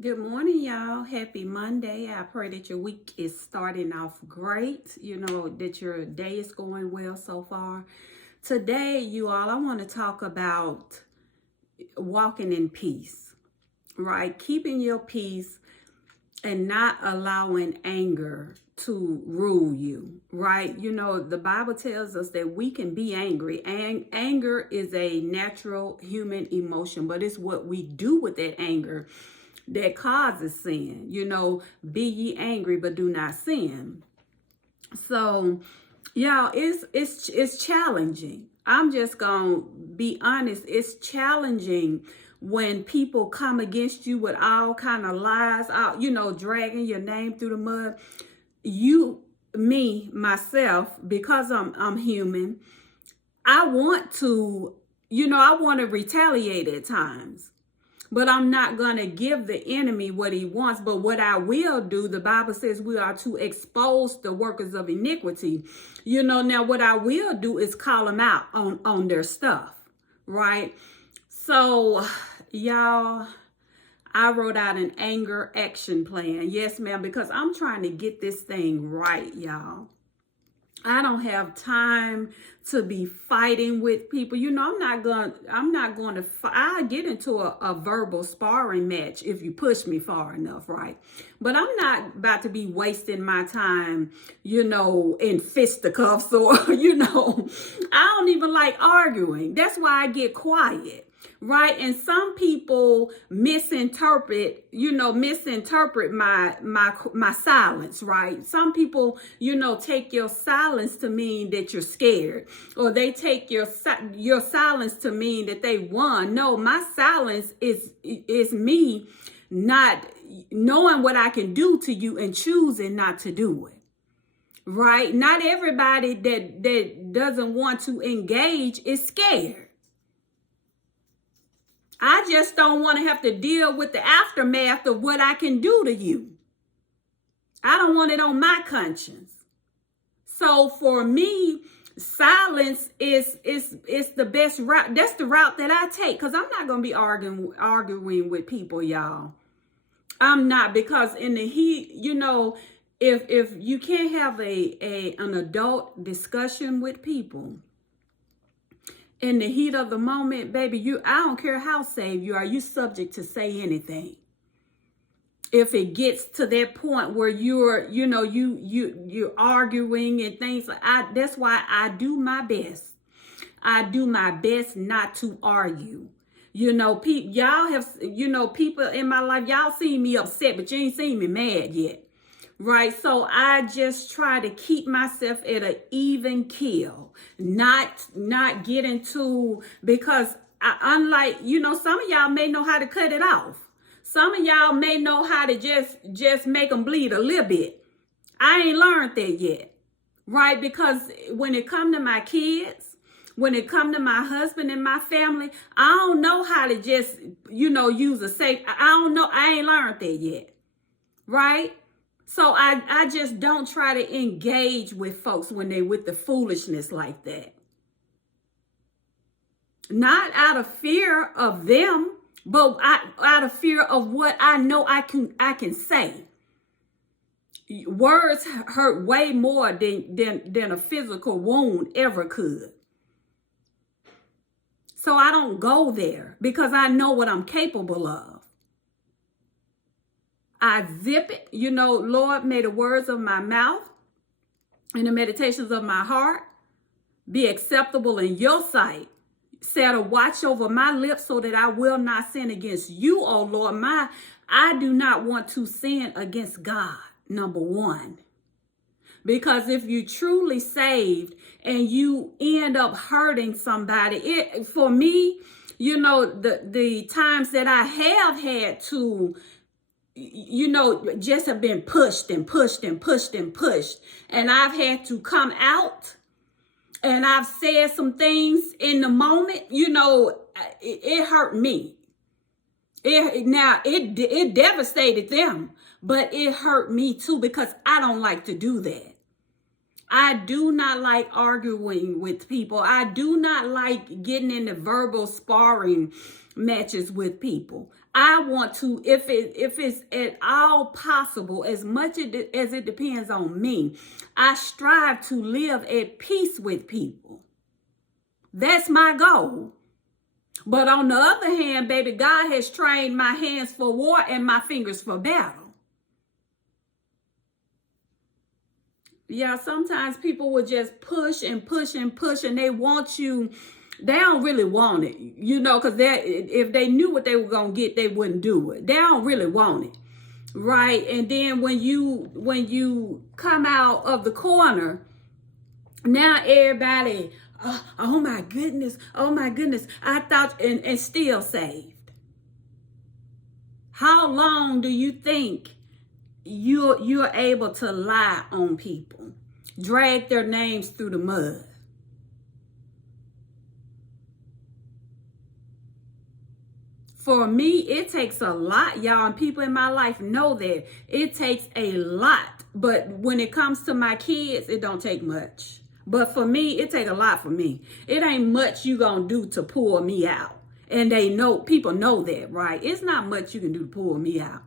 Good morning, y'all. Happy Monday. I pray that your week is starting off great. That your day is going well so far. Today, you all, I want to talk about walking in peace, right? Keeping your peace and not allowing anger to rule you, right? The Bible tells us that we can be angry, and anger is a natural human emotion, but it's what we do with that anger that causes sin. Be ye angry, but do not sin. So, y'all, it's challenging. I'm just gonna be honest. It's challenging when people come against you with all kind of lies, out, dragging your name through the mud. Myself, because I'm human. I want to, I want to retaliate at times. But I'm not going to give the enemy what he wants. But what I will do, the Bible says we are to expose the workers of iniquity. Now what I will do is call them out on their stuff, right? So, y'all, I wrote out an anger action plan. Yes, ma'am, because I'm trying to get this thing right, y'all. I don't have time to be fighting with people. I'm not going to, I get into a verbal sparring match if you push me far enough, right? But I'm not about to be wasting my time, in fisticuffs or, I don't even like arguing. That's why I get quiet. Right. And some people misinterpret my silence. Right. Some people, take your silence to mean that you're scared, or they take your silence to mean that they won. No, my silence is me not knowing what I can do to you and choosing not to do it. Right. Not everybody that doesn't want to engage is scared. I just don't want to have to deal with the aftermath of what I can do to you. I don't want it on my conscience. So for me, silence is the best route. That's the route that I take, because I'm not going to be arguing with people, y'all. I'm not, because in the heat, if you can't have an adult discussion with people in the heat of the moment, baby, I don't care how saved you are, you subject to say anything. If it gets to that point where you're arguing and things like that's why I do my best. I do my best not to argue. Y'all have, people in my life, y'all seen me upset, but you ain't seen me mad yet. Right. So I just try to keep myself at an even keel, not get into, because unlike, some of y'all may know how to cut it off. Some of y'all may know how to just make them bleed a little bit. I ain't learned that yet. Right. Because when it come to my kids, when it come to my husband and my family, I don't know how to just, use a safe. I don't know. I ain't learned that yet. Right. So I just don't try to engage with folks when they with the foolishness like that. Not out of fear of them, but out of fear of what I know I can say. Words hurt way more than a physical wound ever could. So I don't go there, because I know what I'm capable of. I zip it. Lord, may the words of my mouth and the meditations of my heart be acceptable in your sight. Set a watch over my lips so that I will not sin against you, oh Lord. I do not want to sin against God, number one. Because if you truly saved and you end up hurting somebody, for me, the times that I have had to, just have been pushed and pushed and pushed and pushed. And I've had to come out, and I've said some things in the moment, it hurt me. It devastated them, but it hurt me too, because I don't like to do that. I do not like arguing with people. I do not like getting into verbal sparring matches with people. I want to, if it's at all possible, as much as it depends on me, I strive to live at peace with people. That's my goal. But on the other hand, baby, God has trained my hands for war and my fingers for battle. Yeah, sometimes people will just push and push and push, and they want you. They don't really want it, because if they knew what they were gonna get, they wouldn't do it. They don't really want it, right? And then when you come out of the corner, now everybody, oh my goodness, I thought, and still saved. How long do you think you're able to lie on people, drag their names through the mud? For me, it takes a lot, y'all, and people in my life know that. It takes a lot, but when it comes to my kids, it don't take much. But for me, it take a lot for me. It ain't much you gonna do to pull me out. And people know that, right? It's not much you can do to pull me out.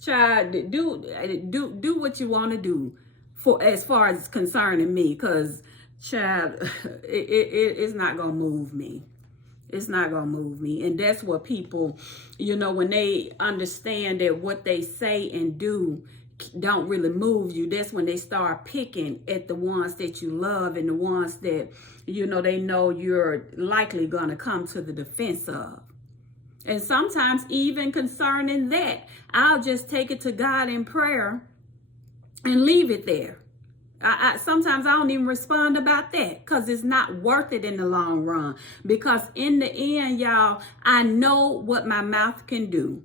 Child, do what you want to do for as far as concerning me, because child, it's not gonna move me. It's not gonna move me. And that's what people, when they understand that what they say and do don't really move you, that's when they start picking at the ones that you love and the ones that they know you're likely gonna come to the defense of. And sometimes even concerning that, I'll just take it to God in prayer and leave it there. Sometimes I don't even respond about that, because it's not worth it in the long run. Because in the end, y'all, I know what my mouth can do,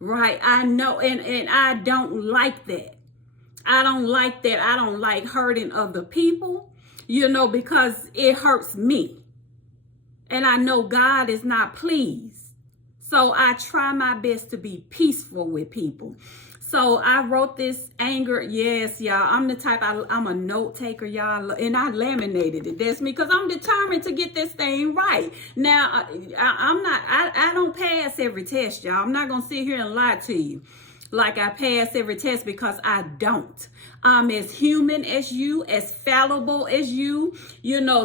right? I know, and I don't like that. I don't like that. I don't like hurting other people, because it hurts me. And I know God is not pleased. So I try my best to be peaceful with people. So I wrote this anger. Yes, y'all. I'm the type, I'm a note taker, y'all. And I laminated it. That's me, because I'm determined to get this thing right. Now, I don't pass every test, y'all. I'm not going to sit here and lie to you like I pass every test, because I don't. I'm as human as you, as fallible as you,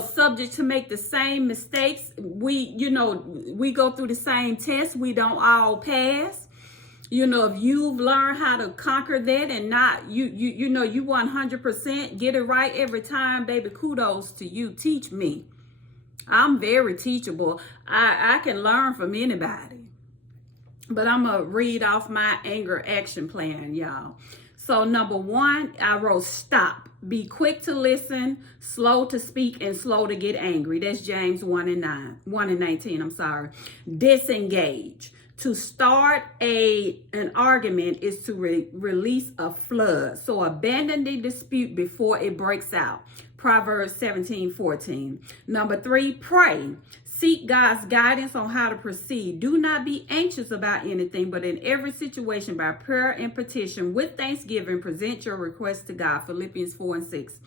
subject to make the same mistakes. We go through the same tests. We don't all pass. If you've learned how to conquer that and not, you 100% get it right every time, baby, kudos to you. Teach me. I'm very teachable. I can learn from anybody. But I'm going to read off my anger action plan, y'all. So number 1, I wrote stop. Be quick to listen, slow to speak, and slow to get angry. That's James 1:19. I'm sorry. Disengage. To start an argument is to release a flood. So abandon the dispute before it breaks out. Proverbs 17:14. Number 3, pray. Seek God's guidance on how to proceed. Do not be anxious about anything, but in every situation, by prayer and petition, with thanksgiving, present your requests to God. Philippians 4:6.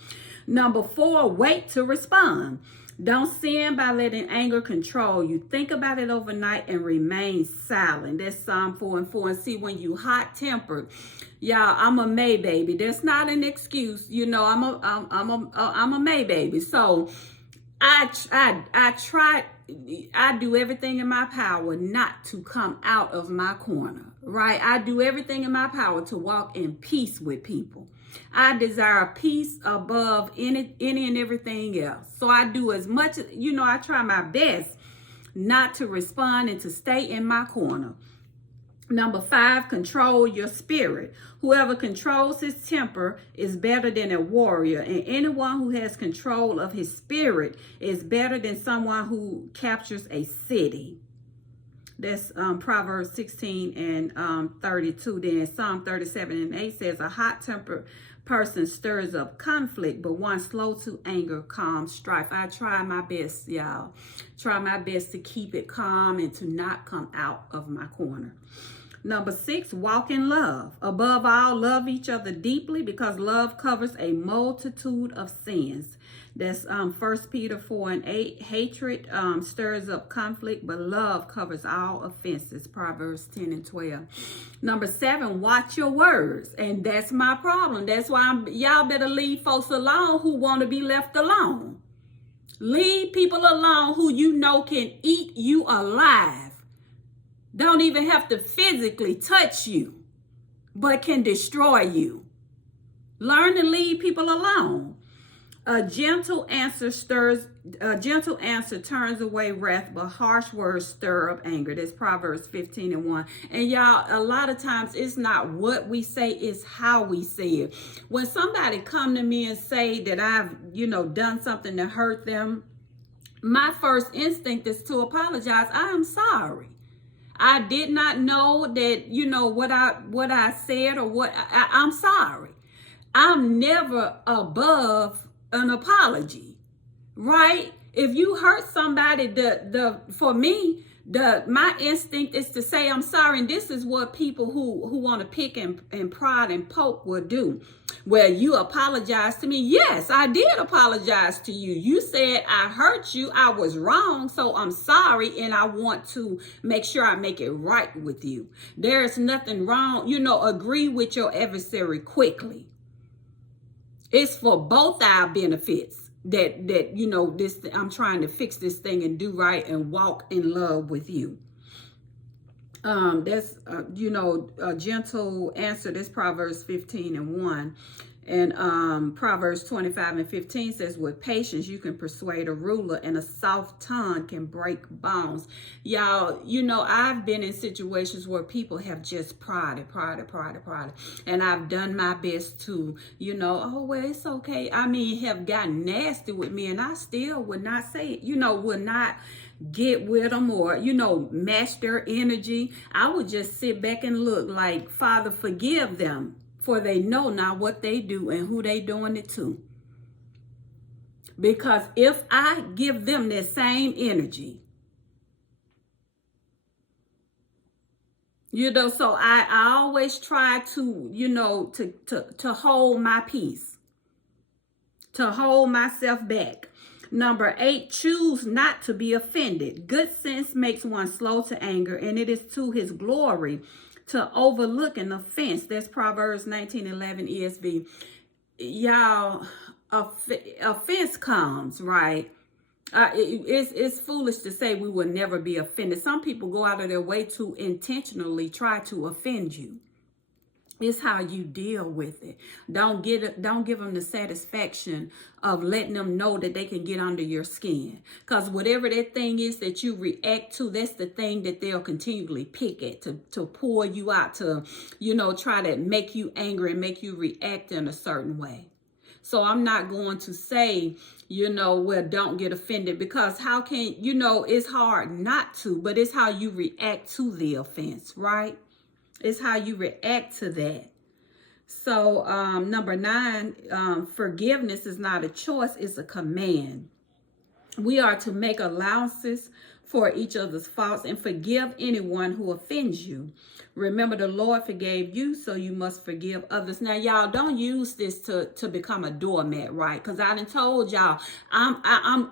Number 4, wait to respond. Don't sin by letting anger control you. Think about it overnight and remain silent. That's Psalm 4:4. And see, when you hot-tempered, y'all, I'm a May baby. That's not an excuse. I'm a May baby. So I do everything in my power not to come out of my corner, right? I do everything in my power to walk in peace with people. I desire peace above any and everything else. So I do as much, I try my best not to respond and to stay in my corner. Number 5, control your spirit. Whoever controls his temper is better than a warrior, and anyone who has control of his spirit is better than someone who captures a city. That's Proverbs 16:32. Then Psalm 37:8 says, a hot-tempered person stirs up conflict, but one slow to anger calms strife. I try my best, y'all. Try my best to keep it calm and to not come out of my corner. Number 6, walk in love. Above all, love each other deeply because love covers a multitude of sins. That's 1 Peter 4 and 8. Hatred stirs up conflict, but love covers all offenses. Proverbs 10 and 12. Number 7, watch your words. And that's my problem. That's why y'all better leave folks alone who want to be left alone. Leave people alone who you know can eat you alive. Don't even have to physically touch you, but can destroy you. Learn to leave people alone. A gentle answer turns away wrath, but harsh words stir up anger. That's Proverbs 15 and 1. And y'all, a lot of times it's not what we say, it's how we say it. When somebody come to me and say that I've, done something to hurt them, my first instinct is to apologize. I am sorry. I did not know that, what I said or what I'm sorry. I'm never above an apology, right? If you hurt somebody, for me, my instinct is to say I'm sorry. And this is what people who want to pick and prod and poke will do. Well, you apologize to me. Yes, I did apologize to you. You said I hurt you. I was wrong. So I'm sorry. And I want to make sure I make it right with you. There's nothing wrong. Agree with your adversary quickly. It's for both our benefits that this. I'm trying to fix this thing and do right and walk in love with you. That's a gentle answer. That's Proverbs 15 and 1. And Proverbs 25 and 15 says, with patience you can persuade a ruler, and a soft tongue can break bones. Y'all, I've been in situations where people have just prodded. And I've done my best to, oh, well, it's okay. Have gotten nasty with me, and I still would not say it, would not get with them or, match their energy. I would just sit back and look like, Father, forgive them, for they know not what they do and who they doing it to. Because if I give them that same energy, so I always try to, to hold my peace, to hold myself back. Number 8, choose not to be offended. Good sense makes one slow to anger, and it is to his glory to overlook an offense. That's Proverbs 19:11 ESV. Y'all, offense comes, right? It's foolish to say we will never be offended. Some people go out of their way to intentionally try to offend you. It's how you deal with it. Don't give them the satisfaction of letting them know that they can get under your skin. Because whatever that thing is that you react to, that's the thing that they'll continually pick at to pull you out, to, try to make you angry and make you react in a certain way. So I'm not going to say, well, don't get offended, because how can, it's hard not to, but it's how you react to the offense, right? It's how you react to that. So number 9, forgiveness is not a choice, it's a command. We are to make allowances for each other's faults and forgive anyone who offends you. Remember, the Lord forgave you, so you must forgive others. Now, y'all, don't use this to become a doormat, right? Because I done told y'all, I'm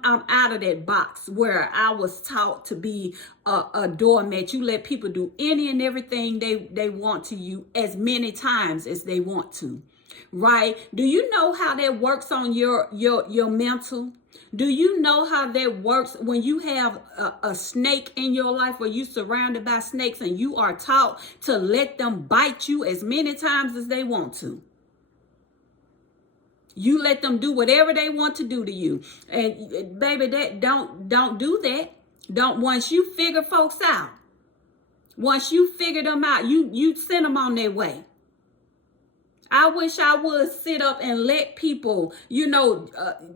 out of that box where I was taught to be a doormat. You let people do any and everything they want to you as many times as they want to, right? Do you know how that works on your mental? Do you know how that works when you have a snake in your life, or you surrounded by snakes and you are taught to let them bite you as many times as they want to? You let them do whatever they want to do to you. And baby, don't do that. Once you figure folks out, once you figure them out, you send them on their way. I wish I would sit up and let people,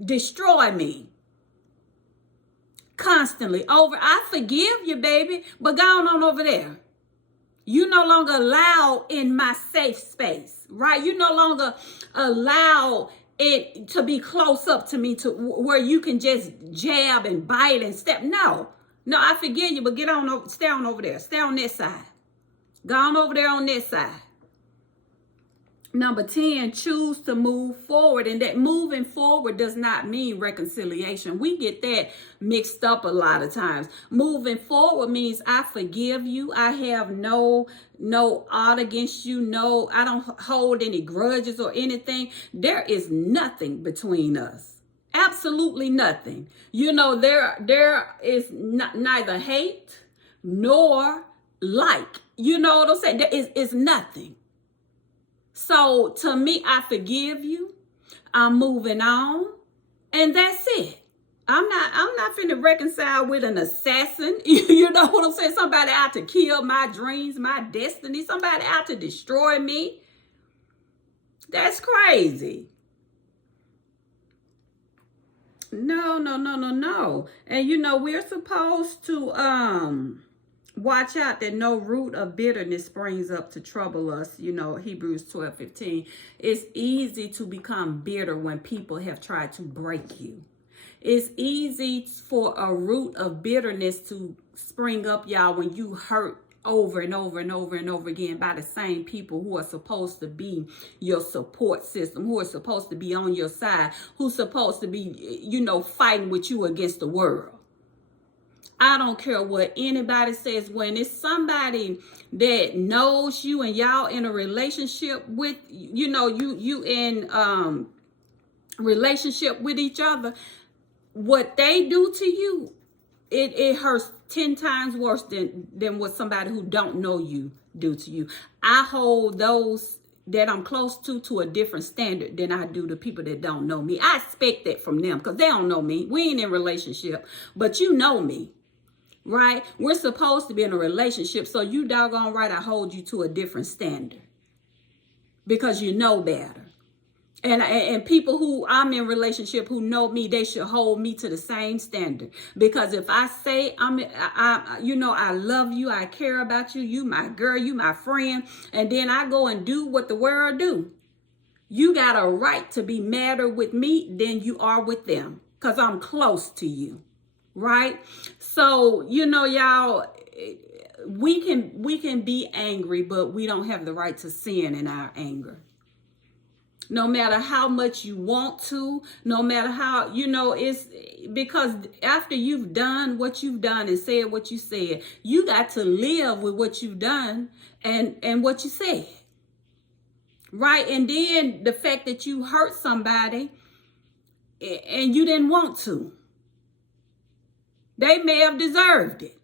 destroy me constantly over. I forgive you, baby, but go on over there. You no longer allow in my safe space, right? You no longer allow it to be close up to me to where you can just jab and bite and step. No, I forgive you, but stay on over there. Stay on this side. Go on over there on this side. Number 10, choose to move forward. And that moving forward does not mean reconciliation. We get that mixed up a lot of times. Moving forward means I forgive you. I have no ought against you. No, I don't hold any grudges or anything. There is nothing between us. Absolutely nothing. You know, there is neither hate nor like. You know what I'm saying? There is nothing. So to me, I forgive you. I'm moving on, and that's it. I'm not finna reconcile with an assassin. You know what I'm saying? Somebody out to kill my dreams, my destiny. Somebody out to destroy me. That's crazy. No. And you know, we're supposed to watch out that no root of bitterness springs up to trouble us. You know, Hebrews 12:15. It's easy to become bitter when people have tried to break you. It's easy for a root of bitterness to spring up, y'all, when you hurt over and over and over and over again by the same people who are supposed to be your support system, who are supposed to be on your side, who's supposed to be, you know, fighting with you against the world. I don't care what anybody says. When it's somebody that knows you and y'all in a relationship with, you know, you in relationship with each other, what they do to you, it hurts 10 times worse than what somebody who don't know you do to you. I hold those that I'm close to a different standard than I do the people that don't know me. I expect that from them because they don't know me. We ain't in a relationship, but you know me. Right? We're supposed to be in a relationship, so you doggone right I hold you to a different standard because you know better. And people who I'm in relationship who know me, they should hold me to the same standard. Because if I say you know, I love you, I care about you, you my girl, you my friend, and then I go and do what the world do, you got a right to be madder with me than you are with them because I'm close to you. Right? So, you know, y'all, we can be angry, but we don't have the right to sin in our anger. No matter how much you want to, no matter how, you know, it's because after you've done what you've done and said what you said, you got to live with what you've done and what you said. Right? And then the fact that you hurt somebody and you didn't want to. They may have deserved it.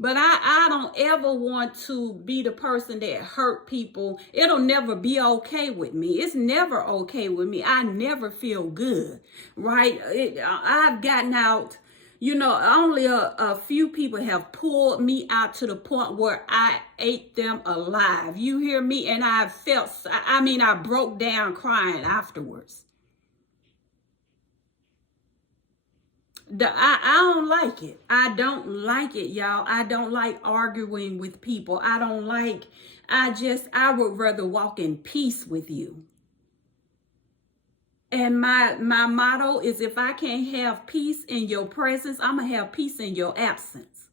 But I don't ever want to be the person that hurt people. It'll never be okay with me. It's never okay with me. I never feel good, right? I've gotten out, you know, only a few people have pulled me out to the point where I ate them alive. You hear me? And I broke down crying afterwards. I don't like it. I don't like it, y'all. I don't like arguing with people. I would rather walk in peace with you. And my motto is if I can't have peace in your presence, I'm going to have peace in your absence.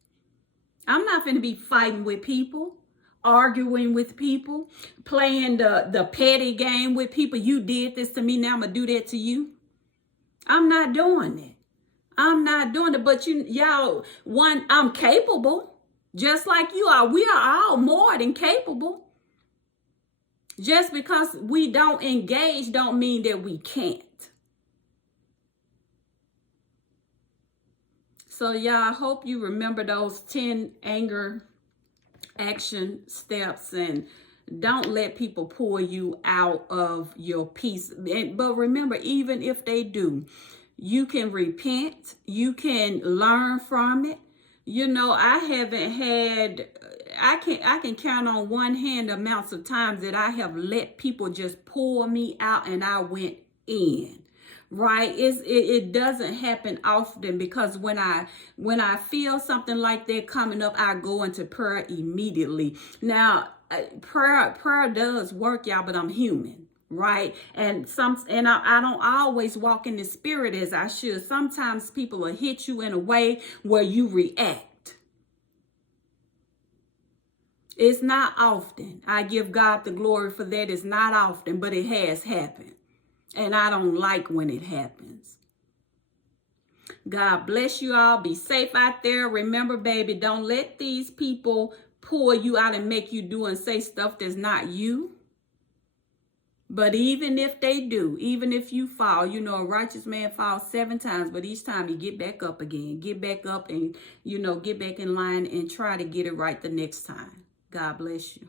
I'm not going to be fighting with people, arguing with people, playing the petty game with people. You did this to me, now I'm going to do that to you. I'm not doing it. I'm not doing it, but y'all, I'm capable, just like you are. We are all more than capable. Just because we don't engage don't mean that we can't. So y'all, I hope you remember those 10 anger action steps and don't let people pull you out of your peace. But remember, even if they do, you can repent. You can learn from it. You know, I can count on one hand the amounts of times that I have let people just pull me out and I went in. Right? It doesn't happen often because when I feel something like that coming up, I go into prayer immediately. Now, prayer does work, y'all, but I'm human. Right. And I don't always walk in the spirit as I should. Sometimes people will hit you in a way where you react. It's not often. I give God the glory for that. It's not often, but it has happened. And I don't like when it happens. God bless you all. Be safe out there. Remember, baby, don't let these people pull you out and make you do and say stuff that's not you. But even if they do, even if you fall, you know, a righteous man falls 7 times, but each time you get back up again. Get back up and, you know, get back in line and try to get it right the next time. God bless you.